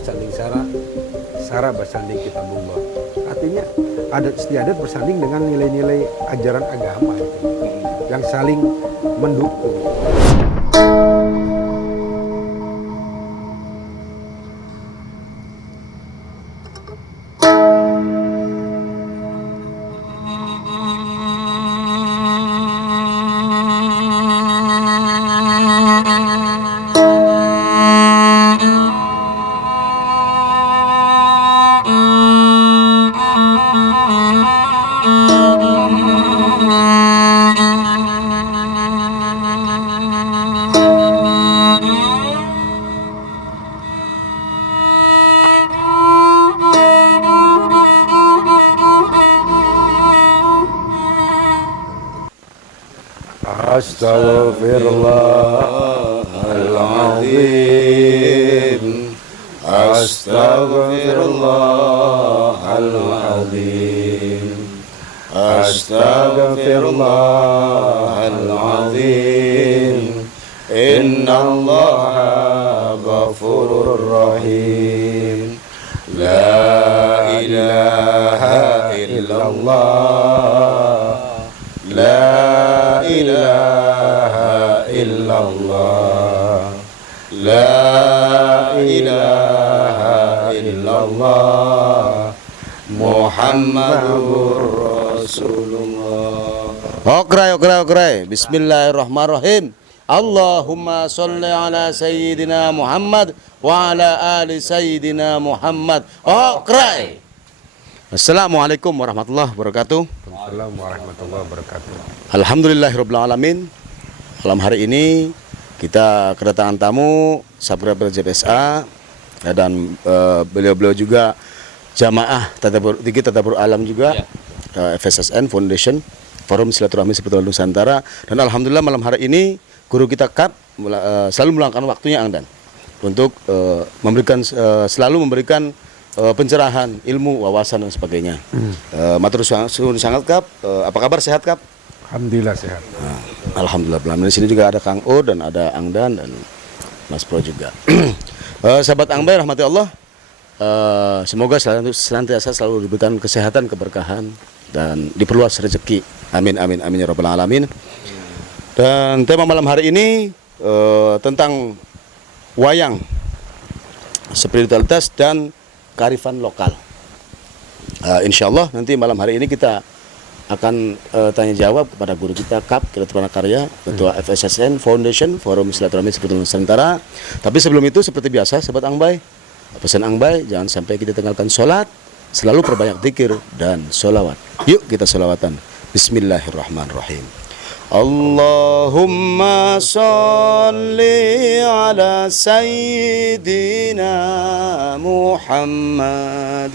bersanding sara, sara bersanding kitabullah. Artinya adat istiadat bersanding dengan nilai-nilai ajaran agama itu, yang saling mendukung. Astaghfirullahaladzim, astaghfirullahaladzim, astaghfirullahaladzim. Innallaha ghafurur rahim. La ilaha illallah, la ilaha illallah, la ilaha illallah, Muhammadur Rasulullah. Okray. Bismillahirrahmanirrahim. Allahumma sholli ala sayyidina Muhammad wa ala ali sayyidina Muhammad. Okray. Assalamualaikum warahmatullahi wabarakatuh. Assalamualaikum warahmatullahi wabarakatuh. Alhamdulillahirabbil alamin. Malam hari ini kita kedatangan tamu subscriber JPSA dan beliau-beliau juga jamaah Tadabbur Alam juga, FSSN Foundation Forum Silaturahmi Seperti Nusantara. Dan alhamdulillah malam hari ini guru kita Kap selalu meluangkan waktunya Angdan untuk selalu memberikan pencerahan, ilmu, wawasan dan sebagainya. Matur suwun sangat Kap. Apa kabar, sehat Kap? Alhamdulillah sehat. Alhamdulillah. Di sini juga ada Kang O dan ada Angdan dan Mas Pro juga. Sahabat Angbai rahmati Allah. Semoga senantiasa selalu diberikan kesehatan, keberkahan dan diperluas rezeki. Amin amin amin ya rabbal alamin. Dan tema malam hari ini tentang wayang, spiritualitas dan kearifan lokal. Insya Allah nanti malam hari ini kita akan tanya jawab kepada guru kita Kap Karya, Ketua FSSN Foundation Forum Silaturahmi Seperti Nusantara. Tapi sebelum itu seperti biasa sahabat Angbai, pesan Angbai jangan sampai kita tinggalkan sholat, selalu perbanyak zikir dan sholawat. Yuk kita sholawatan. Bismillahirrahmanirrahim. Allahumma sholli ala sayyidina Muhammad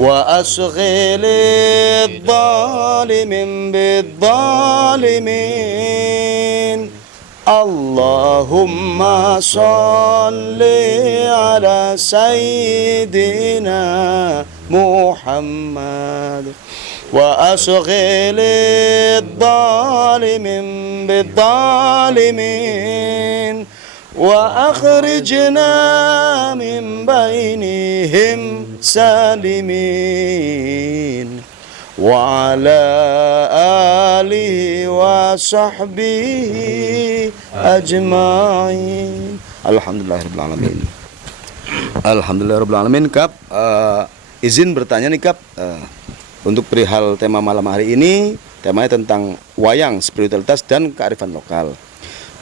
wa asghilid zalimin bidzalimin. Allahumma sholli ala sayyidina Muhammad wa asghilid zalimin bidzalimin wa akhrijna min bainihim salimin wa ala alihi wa sahbihi ajma'in. Alhamdulillahirabbil alamin. Alhamdulillahirabbil alamin. Kap, izin bertanya nih Kap, untuk perihal tema malam hari ini, temanya tentang wayang, spiritualitas dan kearifan lokal.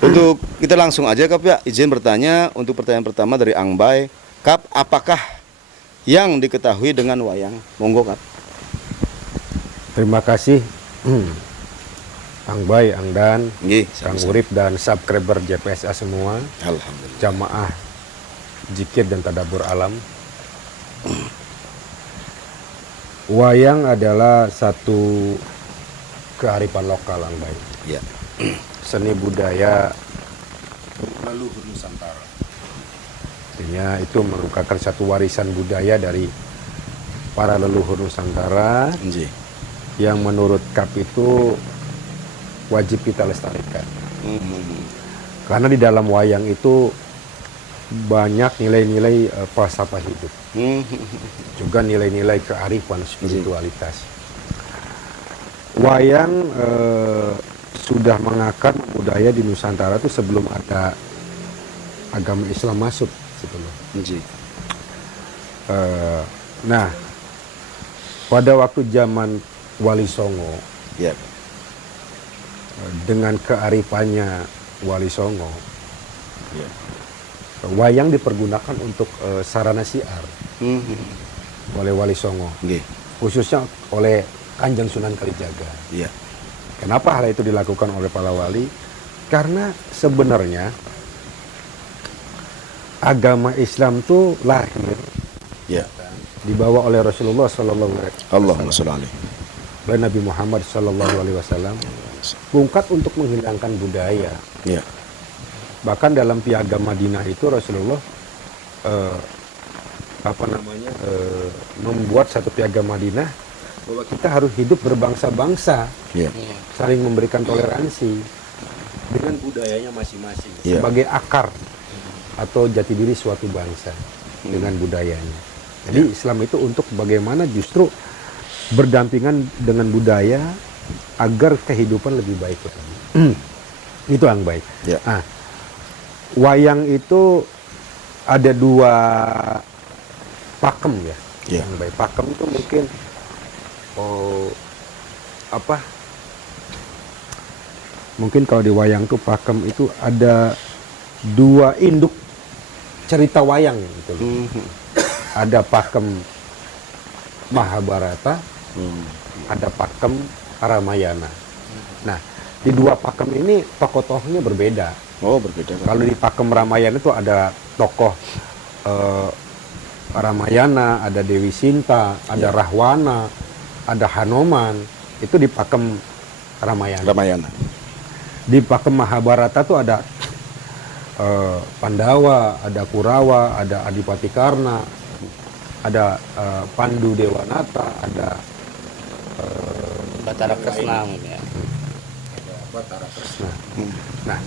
Untuk kita langsung aja Kap ya, izin bertanya untuk pertanyaan pertama dari Angbai. Kap, apakah yang diketahui dengan wayang? Monggo Kap. Terima kasih Angbai, Angdan, Kang Urip dan subscriber JPSA semua. Alhamdulillah. Jamaah Zikir dan Tadabbur Alam. Wayang adalah satu kearifan lokal Angbai. Ya. Seni budaya leluhur Nusantara. Artinya itu merupakan satu warisan budaya dari para leluhur Nusantara yang menurut Kap itu wajib kita lestarikan. Karena di dalam wayang itu banyak nilai-nilai falsafah hidup, juga nilai-nilai kearifan spiritualitas. Wayang sudah mengakar budaya di Nusantara itu sebelum ada agama Islam masuk gitu loh. Nah, pada waktu zaman Wali Songo, Ya. dengan kearifannya Wali Songo, Ya. wayang dipergunakan untuk sarana siar oleh Wali Songo, Nggih. khususnya oleh Kanjeng Sunan Kalijaga. Ya. Kenapa hal itu dilakukan oleh para wali? Karena sebenarnya agama Islam itu lahir Ya. dibawa oleh Rasulullah Sallallahu Alaihi Allahumma Wasallam, sholli alaihi. oleh Nabi Muhammad Sallallahu Alaihi Wasallam, bungkat untuk menghilangkan budaya. Ya. Bahkan dalam piagam Madinah itu Rasulullah membuat satu piagam Madinah bahwa kita harus hidup berbangsa-bangsa, Ya. saling memberikan toleransi dengan budayanya masing-masing, Ya. sebagai akar atau jati diri suatu bangsa dengan budayanya. Jadi Islam itu untuk bagaimana justru berdampingan dengan budaya agar kehidupan lebih baik lagi. Itu yang baik. Ya. Nah, wayang itu ada dua pakem ya. Ya. Yang baik. Pakem itu mungkin mungkin kalau di wayang tuh pakem itu ada dua induk cerita wayang gitu loh. Ada pakem Mahabharata, ada pakem Ramayana. Nah, di dua pakem ini tokoh-tokohnya berbeda. Oh, berbeda. Kalau di pakem Ramayana itu ada tokoh Ramayana, ada Dewi Sinta, ada Rahwana, ada Hanoman. Itu di pakem Ramayana. Ramayana. Di pakem Mahabharata tuh ada Pandawa, ada Kurawa, ada Adipati Karna, ada Pandu Dewanata, ada Batara Kresna ya. Batara Kresna. Nah,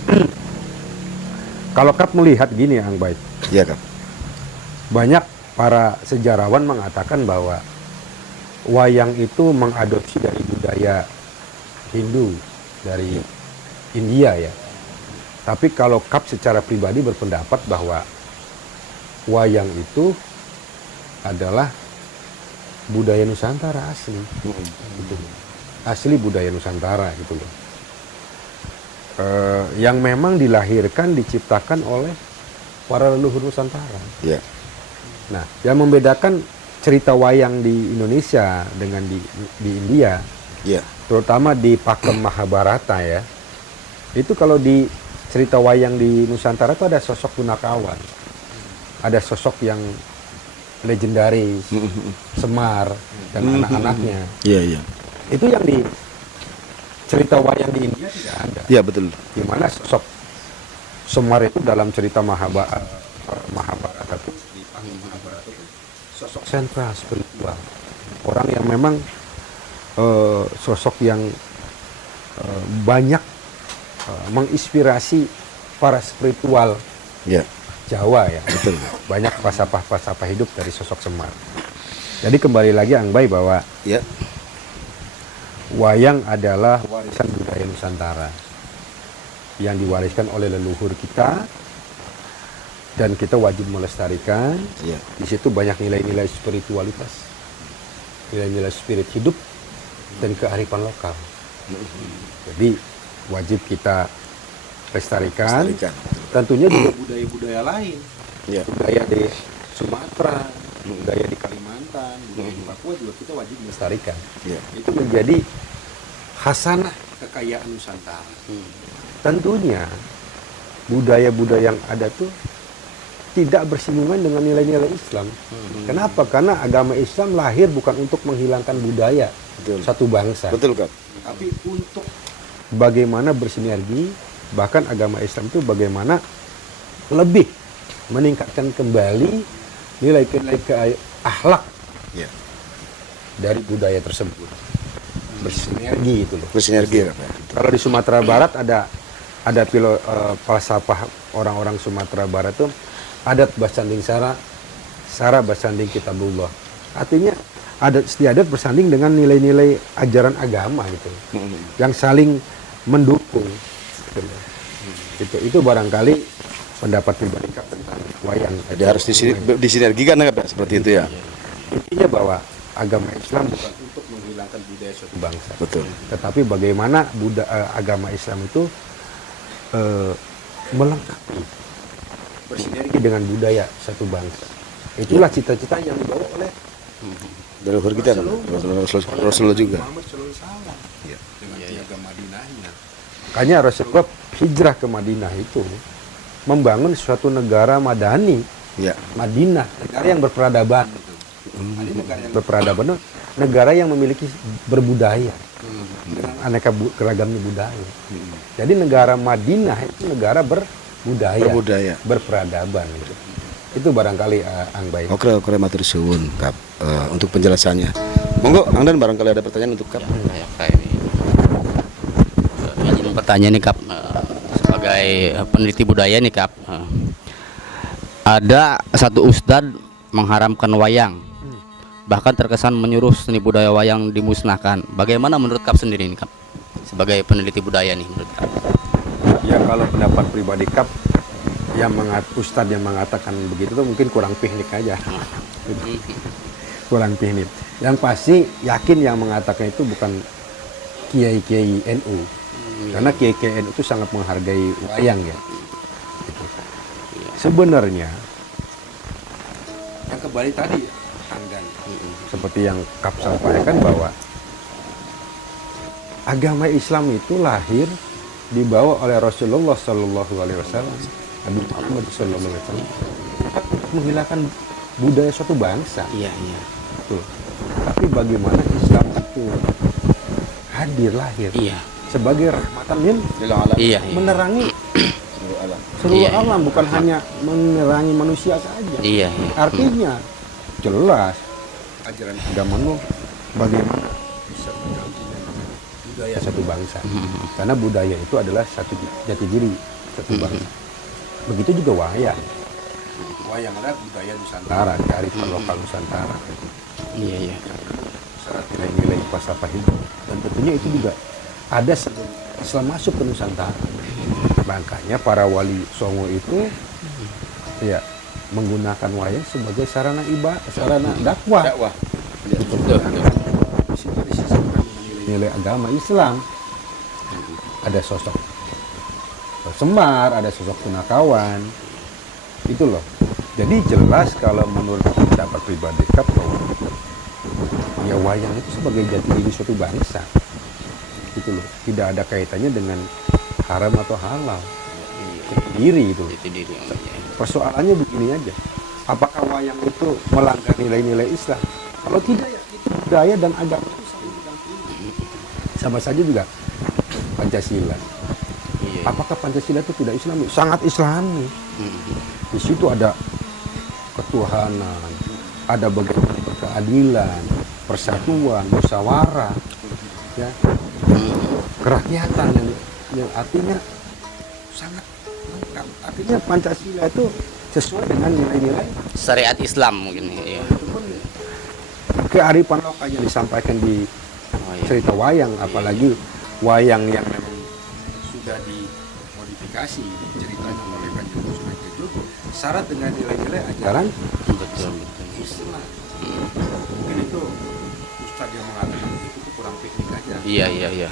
kalau Kap melihat gini yang baik, Iya, Kak. banyak para sejarawan mengatakan bahwa wayang itu mengadopsi dari budaya Hindu, dari India ya. Tapi kalau Kap secara pribadi berpendapat bahwa wayang itu adalah budaya Nusantara asli, gitu. Asli budaya Nusantara gitu loh. Yang memang dilahirkan, diciptakan oleh para leluhur Nusantara. Iya. Nah, yang membedakan cerita wayang di Indonesia dengan di India, Iya. terutama di pakem Mahabharata ya, itu kalau di cerita wayang di Nusantara itu ada sosok Punakawan, ada sosok yang legendaris, Semar dan anak-anaknya. Iya, iya. Itu yang di cerita wayang di India tidak ada. Iya, betul. Di mana sosok Semar itu dalam cerita Mahabharata itu, di pakem Mahabharata itu sosok sentral spiritual, orang yang memang sosok yang banyak menginspirasi para spiritual Iya. Jawa ya. Betul. Banyak falsafah hidup dari sosok Semar. Jadi kembali lagi Angbai bahwa Iya. wayang adalah warisan budaya Nusantara yang diwariskan oleh leluhur kita dan kita wajib melestarikan. Iya. Di situ banyak nilai-nilai spiritualitas, nilai-nilai spirit hidup dan kearifan lokal. Jadi wajib kita lestarikan. Tentunya juga budaya-budaya lain, Iya. budaya di Sumatera, budaya di Kalimantan, budaya di Papua juga kita wajib melestarikan. Iya. Itu menjadi khasanah kekayaan Nusantara. Tentunya budaya-budaya yang ada tuh tidak bersinggungan dengan nilai-nilai Islam. Kenapa? Karena agama Islam lahir bukan untuk menghilangkan budaya Betul. satu bangsa, Betul, Kak. tapi untuk bagaimana bersinergi. Bahkan agama Islam itu bagaimana lebih meningkatkan kembali nilai-nilai akhlak Iya. dari budaya tersebut. Bersinergi itu loh. Bersinergi, Kak. Kalau di Sumatera Barat ada falsafah orang-orang Sumatera Barat tuh adat bersanding sara, sara bersanding kitabullah. Artinya adat istiadat bersanding dengan nilai-nilai ajaran agama gitu, yang saling mendukung. Gitu. Itu barangkali pendapat pribadi Kap tentang wayang. Jadi harus disinergikan ya, Kap, seperti itu ya. Intinya bahwa agama Islam bukan untuk menghilangkan budaya suatu bangsa. Betul. Tetapi bagaimana agama Islam itu melengkapi, bersinergi dengan budaya satu bangsa. Itulah cita-cita yang dibawa oleh Leluhur kita, Rasulullah juga. Muhammad SAW. Dengan piagam Madinahnya. Makanya Rasulullah hijrah ke Madinah itu membangun suatu negara madani, Ya. Madinah, negara yang berperadaban. Negara yang berperadaban, negara yang memiliki berbudaya dengan aneka keragamnya budaya. Jadi negara Madinah itu negara berbudaya, berperadaban. Gitu. Itu barangkali Ang Bay. Oke, matur suwun, Kap. Untuk penjelasannya. Monggo, Angdan barangkali ada pertanyaan untuk Kap. Izin pertanyaan nih Kap, sebagai peneliti budaya nih Kap, ada satu ustadz mengharamkan wayang, bahkan terkesan menyuruh seni budaya wayang dimusnahkan. Bagaimana menurut Kap sendiri nih Kap, sebagai peneliti budaya nih menurut Kap? Ya kalau pendapat pribadi Kap, yang ustadz yang mengatakan begitu tuh mungkin kurang piknik aja. Kurang piknik. Yang pasti yakin yang mengatakan itu bukan kiai-kiai NU. Karena kiai-kiai NU itu sangat menghargai wayang ya. Gitu. Sebenarnya yang kembali tadi Anggan, seperti yang Kap sampaikan bahwa agama Islam itu lahir dibawa oleh Rasulullah Shallallahu Alaihi Wasallam, Nabi Muhammad Shallallahu Alaihi Wasallam, menghilangkan budaya suatu bangsa. Iya. Betul. Tapi bagaimana Islam itu hadir lahir sebagai rahmatan lil alamin, menerangi seluruh alam, bukan hanya menerangi manusia saja. Artinya jelas ajaran agama itu bagaimana bisa mendampingi budaya satu bangsa. Karena budaya itu adalah satu jati diri satu bangsa. Begitu juga wayang. Wayang adalah budaya Nusantara, kearifan lokal Nusantara. Iya. Syarat nilai-nilai falsafah hidup, dan tentunya itu juga ada Islam masuk ke Nusantara. Makanya para wali songo itu ya menggunakan wayang sebagai sarana ibadah, sarana dakwah. Betul. Nilai agama Islam, ada sosok Semar, ada sosok Punakawan, itu loh. Jadi jelas kalau menurut pendapat pribadi Kap bahwa ya wayang itu sebagai jati diri suatu bangsa, gitu loh. Tidak ada kaitannya dengan haram atau halal, jati diri itu. Persoalannya begini aja, apakah wayang itu melanggar nilai-nilai Islam? Kalau tidak ya itu budaya dan agama itu saling mendampingi. Sama saja juga Pancasila. Apakah Pancasila itu tidak Islami? Sangat Islami. Di situ ada ketuhanan, ada bagaimana keadilan, persatuan, musyawarah, ya, kerakyatan yang artinya sangat lengkap. Artinya Pancasila itu sesuai dengan nilai-nilai Syariat Islam mungkin. Iya. Kearifan lokal yang disampaikan di cerita wayang, apalagi wayang yang memang sudah dimodifikasi ceritanya oleh Kanjeng Sunan Kudus, syarat dengan nilai-nilai ajaran Islam. Mungkin itu Ustadz yang mengatakan itu kurang piknik aja. Iya.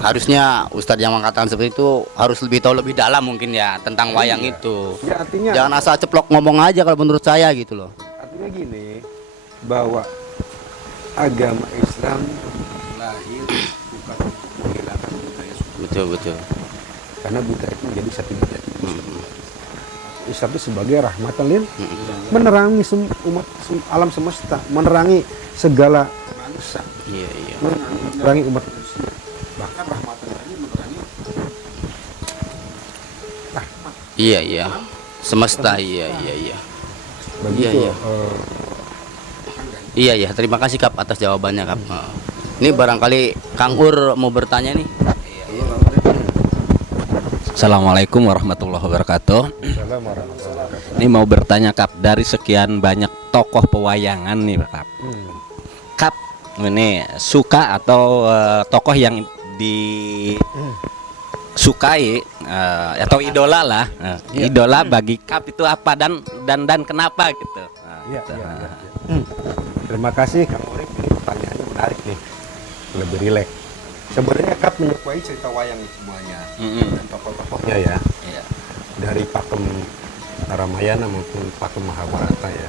Harusnya Ustadz yang mengatakan seperti itu harus lebih tahu lebih dalam mungkin ya tentang wayang itu. Ya, artinya jangan asal ceplok ngomong aja kalau menurut saya gitu loh. Artinya gini, bahwa agama Islam lahir bukan untuk menghilangkan budaya suku. Betul. Karena budaya itu menjadi satu jati. Islam itu sebagai rahmatan lil menerangi umat alam semesta, menerangi segala bangsa. Iya. Menerangi umat manusia. Bahkan rahmatan lagi menerangi rahmat. Iya. Semesta, iya. Begitu. Iya. Terima kasih Kap atas jawabannya Kap. Ini barangkali Kang Ur mau bertanya nih. Assalamualaikum warahmatullahi wabarakatuh. Assalamualaikum warahmatullahi wabarakatuh. Ini mau bertanya Kap, dari sekian banyak tokoh pewayangan nih Kap, Kap ini suka atau tokoh yang disukai atau idola lah, idola bagi Kap itu apa dan kenapa gitu? Iya, Gitu. iya, iya. Terima kasih Kang Urip, ini pertanyaannya menarik nih, lebih rileks. Sebenarnya Kap menyukai cerita wayang semuanya dan tokoh-tokohnya ya, Iya. dari Pakem Ramayana maupun Pakem Mahabharata ya,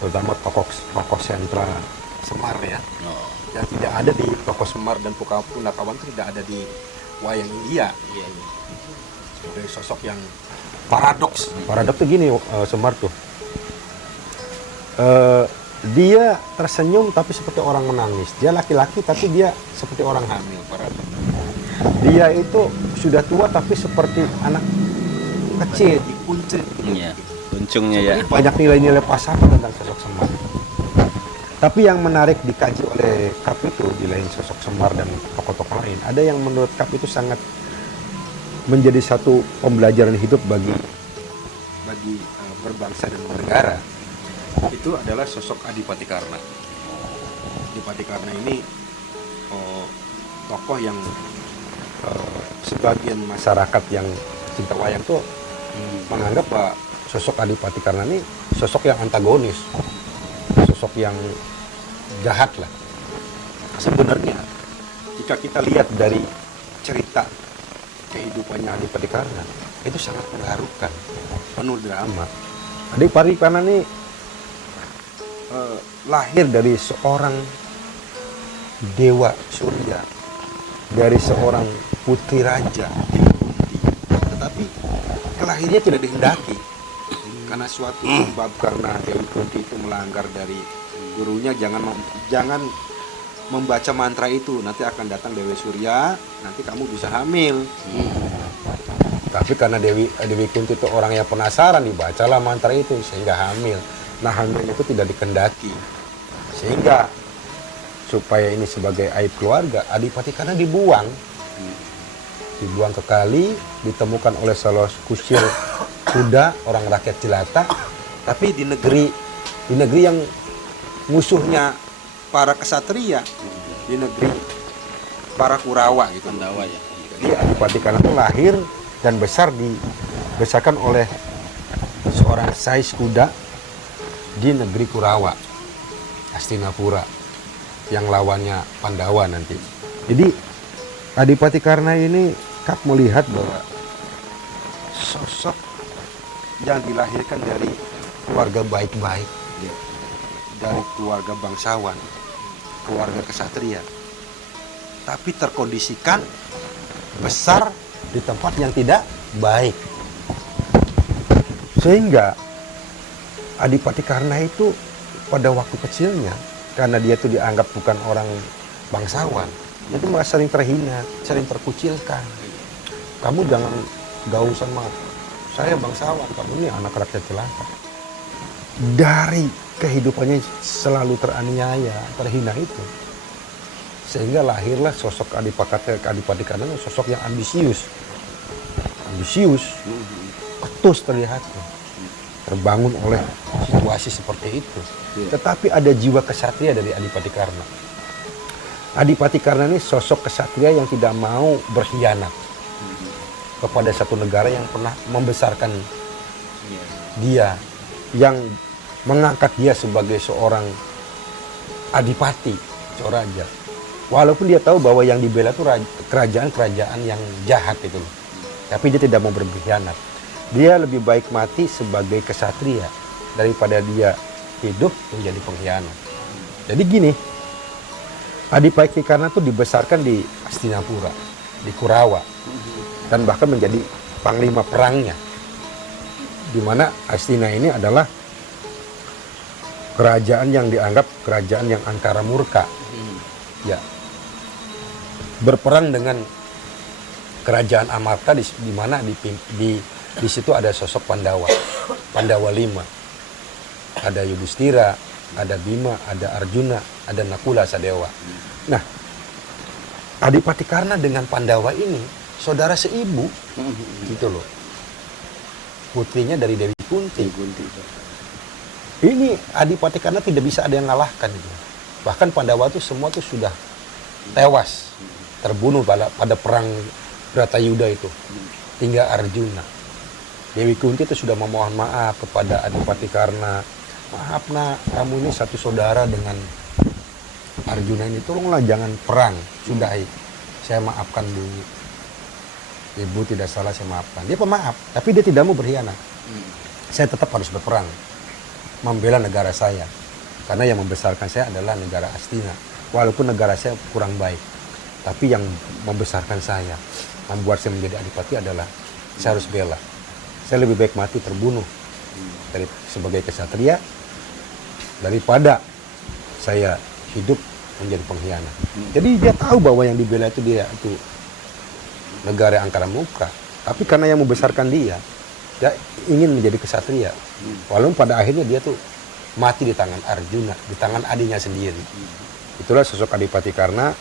terutama tokoh sentral Semar ya, Oh, yang tidak ada di tokoh Semar dan Punakawan itu tidak ada di wayang India. iya, iya. Sebagai sosok yang paradoks. Paradoks tuh gini, Semar tuh. Dia tersenyum tapi seperti orang menangis. Dia laki-laki tapi dia seperti orang hamil. Paradoks. Dia itu sudah tua tapi seperti anak kecil, dikunci. Iya. Kuncungnya ya. Banyak nilai-nilai pasaman tentang sosok Semar. Tapi yang menarik dikaji oleh Kap itu di lain sosok Semar dan tokoh-tokoh lain, ada yang menurut Kap itu sangat menjadi satu pembelajaran hidup bagi berbangsa dan bernegara. Itu adalah sosok Adipati Karna. Adipati Karna ini tokoh yang sebagian masyarakat yang cinta wayang tuh menganggap bahwa sosok Adipati Karna ini sosok yang antagonis, sosok yang jahat lah. Sebenarnya jika kita lihat dari cerita kehidupannya Adipati Karna, itu sangat mengharukan, penuh drama. Adipati Karna ini lahir dari seorang dewa surya, dari seorang putri raja, tetapi lahirnya tidak dihendaki karena suatu sebab, karena Dewi Kunti itu melanggar dari gurunya, jangan membaca mantra itu, nanti akan datang Dewi Surya, nanti kamu bisa hamil. Tapi karena Dewi Kunti itu orang yang penasaran, dibacalah mantra itu sehingga hamil. Nah, hamil itu tidak dikendaki, sehingga supaya ini sebagai aib keluarga, Adipati Karna dibuang ke kali, ditemukan oleh salah kusir kuda orang rakyat jelata, tapi di negeri yang musuhnya para kesatria, di negeri para Kurawa gitu. Pandawa ya. Jadi Adipati Karna itu lahir dan dibesarkan oleh seorang sais kuda di negeri Kurawa, Hastinapura, yang lawannya Pandawa nanti. Jadi Adipati Karna ini Kap melihat bahwa sosok yang dilahirkan dari keluarga baik-baik, dari keluarga bangsawan, keluarga kesatria, tapi terkondisikan besar di tempat yang tidak baik, sehingga Adipati Karna itu pada waktu kecilnya, karena dia itu dianggap bukan orang bangsawan, dia itu merasa sering terhina, sering terkucilkan. Kamu jangan gaul sama saya bangsawan, kamu ini anak rakyat jelata. Dari kehidupannya selalu teraniaya, terhina itu, sehingga lahirlah sosok Adipati Karna, sosok yang ambisius, ketus terlihatnya, terbangun oleh situasi seperti itu. Tetapi ada jiwa kesatria dari Adipati Karna. Adipati Karna ini sosok kesatria yang tidak mau berkhianat kepada satu negara yang pernah membesarkan dia, yang mengangkat dia sebagai seorang adipati, seorang raja. Walaupun dia tahu bahwa yang dibela itu kerajaan-kerajaan yang jahat itu, tapi dia tidak mau berkhianat. Dia lebih baik mati sebagai kesatria daripada dia hidup menjadi pengkhianat. Jadi gini, Adipati Karna itu dibesarkan di Hastinapura, di Kurawa, dan bahkan menjadi panglima perangnya, di mana Hastina ini adalah kerajaan yang dianggap kerajaan yang angkara murka, ya, berperang dengan kerajaan Amarta, di mana di situ ada sosok Pandawa 5, ada Yudhistira, ada Bima, ada Arjuna, ada Nakula Sadewa. Nah, Adipati Karna dengan Pandawa ini saudara seibu, gitu loh. Putrinya dari Dewi Kunti. Ini Adipati Karna tidak bisa ada yang ngalahkan gitu. Bahkan Pandawa itu semua tuh sudah tewas, terbunuh pada perang Bratayuda itu. Tinggal Arjuna. Dewi Kunti itu sudah memohon maaf kepada Adipati Karna. Maaf nak, kamu ini satu saudara dengan Arjuna ini, tolonglah jangan perang, sudahi. Saya maafkan dulu. Ibu tidak salah, saya maafkan. Dia pemaaf, tapi dia tidak mau berkhianat. Saya tetap harus berperang, membela negara saya. Karena yang membesarkan saya adalah negara Astina. Walaupun negara saya kurang baik, tapi yang membesarkan saya, membuat saya menjadi adipati adalah saya harus bela. Saya lebih baik mati terbunuh sebagai kesatria daripada saya hidup menjadi pengkhianat. Jadi dia tahu bahwa yang dibela itu dia itu negara Angkara Murka. Tapi karena yang membesarkan dia ingin menjadi kesatria. Walaupun pada akhirnya dia tuh mati di tangan Arjuna, di tangan adiknya sendiri. Itulah sosok Adipati Karna.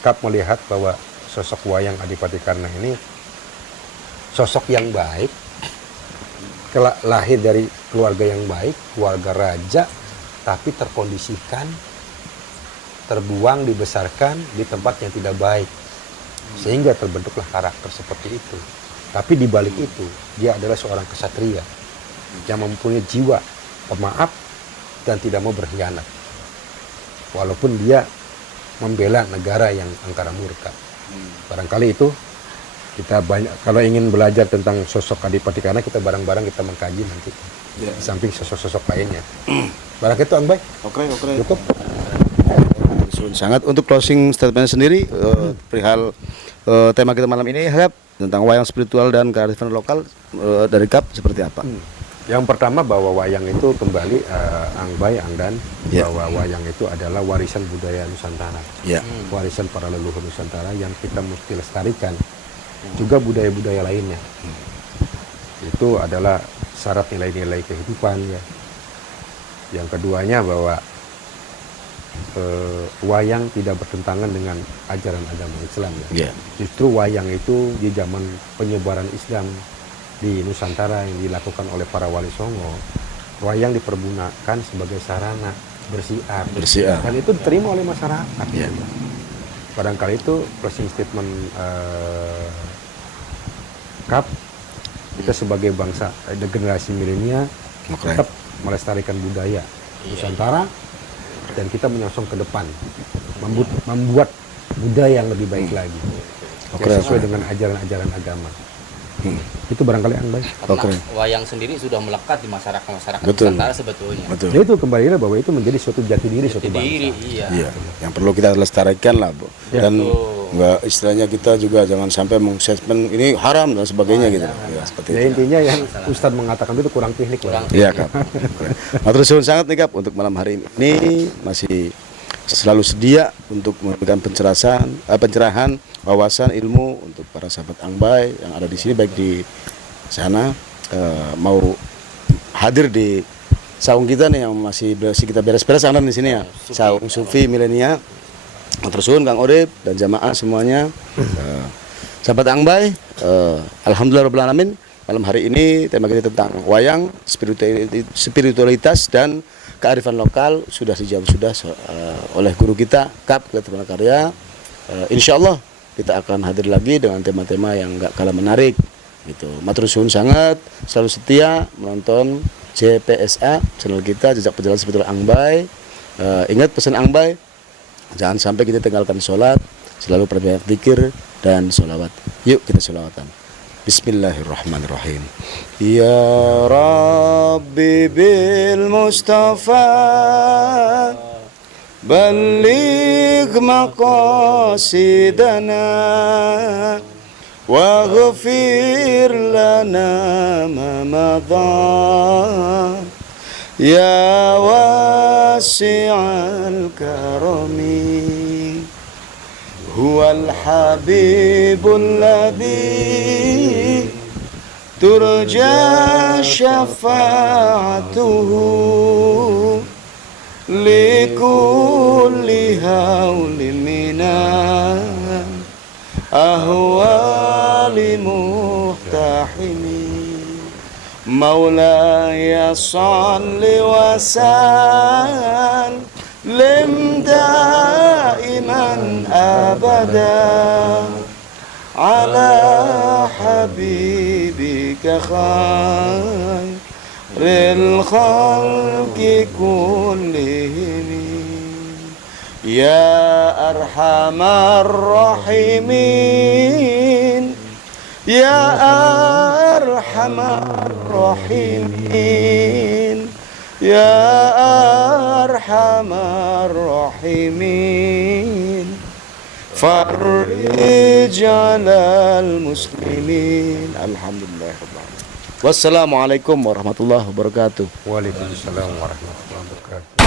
Kap melihat bahwa sosok wayang Adipati Karna ini sosok yang baik, lahir dari keluarga yang baik, keluarga raja, tapi terkondisikan, terbuang, dibesarkan di tempat yang tidak baik, sehingga terbentuklah karakter seperti itu. Tapi di balik itu, dia adalah seorang kesatria yang mempunyai jiwa pemaaf dan tidak mau berkhianat, walaupun dia membela negara yang Angkara Murka. Barangkali itu kita banyak, kalau ingin belajar tentang sosok Adipati Karna, kita bareng-bareng kita mengkaji nanti di samping sosok-sosok lainnya. Barangkali itu Ang Bay. Oke. Cukup. Sangat. Untuk closing statement sendiri perihal tema kita malam ini, Kap, tentang wayang spiritual dan kearifan lokal dari Kap seperti apa? Yang pertama bahwa wayang itu kembali Ang Bay, Ang Dan, Ya. bahwa wayang itu adalah warisan budaya Nusantara, Ya. warisan para leluhur Nusantara yang kita mesti lestarikan. Juga budaya-budaya lainnya. Itu adalah syarat nilai-nilai kehidupan ya. Yang keduanya bahwa wayang tidak bertentangan dengan ajaran agama Islam ya. Ya. Justru wayang itu di zaman penyebaran Islam di Nusantara yang dilakukan oleh para wali songo, wayang dipergunakan sebagai sarana bersiar. Dan itu diterima oleh masyarakat. Ya. Barangkali itu closing statement Kap, kita sebagai bangsa generasi milenial tetap melestarikan budaya Nusantara dan kita menyongsong ke depan, membuat budaya yang lebih baik lagi, sesuai dengan ajaran-ajaran agama. Itu barangkali Ang Bay. Karena wayang sendiri sudah melekat di masyarakat Betul. Nusantara sebetulnya. Betul. Ya itu kembali bahwa itu menjadi suatu jati diri suatu bangsa. Iya. Yang perlu kita lestarikan lah, Bu. Ya. Dan enggak, istilahnya kita juga jangan sampai mengstatement ini haram dan sebagainya gitu. Ya, seperti Ya itu. intinya yang Ustadz mengatakan itu kurang teknik lah. Iya, Kap. Matur suwun sangat nih, Kap, untuk malam hari ini masih selalu sedia untuk memberikan pencerahan, wawasan, ilmu untuk para sahabat Ang Bay yang ada di sini, baik di sana mau hadir di saung kita nih yang masih kita beres-beres di sini ya. Saung Sufi milenial. Matur suwun Kang Odip dan jamaah semuanya. Sahabat Ang Bay, alhamdulillah alamin. Malam hari ini tema kita tentang wayang, spiritualitas dan kearifan lokal sudah dijawab oleh guru kita Kap Ketua Karya. Insya Allah kita akan hadir lagi dengan tema-tema yang gak kalah menarik gitu. Matur suwun sangat, selalu setia menonton JPSA channel kita, Jejak Perjalanan Spiritual Ang Bay. Ingat pesan Ang Bay, jangan sampai kita tinggalkan sholat, selalu perbanyak zikir dan sholawat. Yuk kita sholawatan. Bismillahirrahmanirrahim. Ya Rabbi bil Mustafa balligh maqasidana waghfir lana ma madha ya wasi'al karami huwal habibul ladzi turja syafa'atuhu likulli haulin minan أهوال مقتحمين مولاي صل وسلم دائما أبدا على حبيبك خير الخلق كلهم يا أرحم الراحمين يا أرحم الراحمين يا أرحم الراحمين فرج على المسلمين الحمد لله رب العالمين. Wassalamualaikum warahmatullahi wabarakatuh. Waalaikumsalam warahmatullahi wabarakatuh.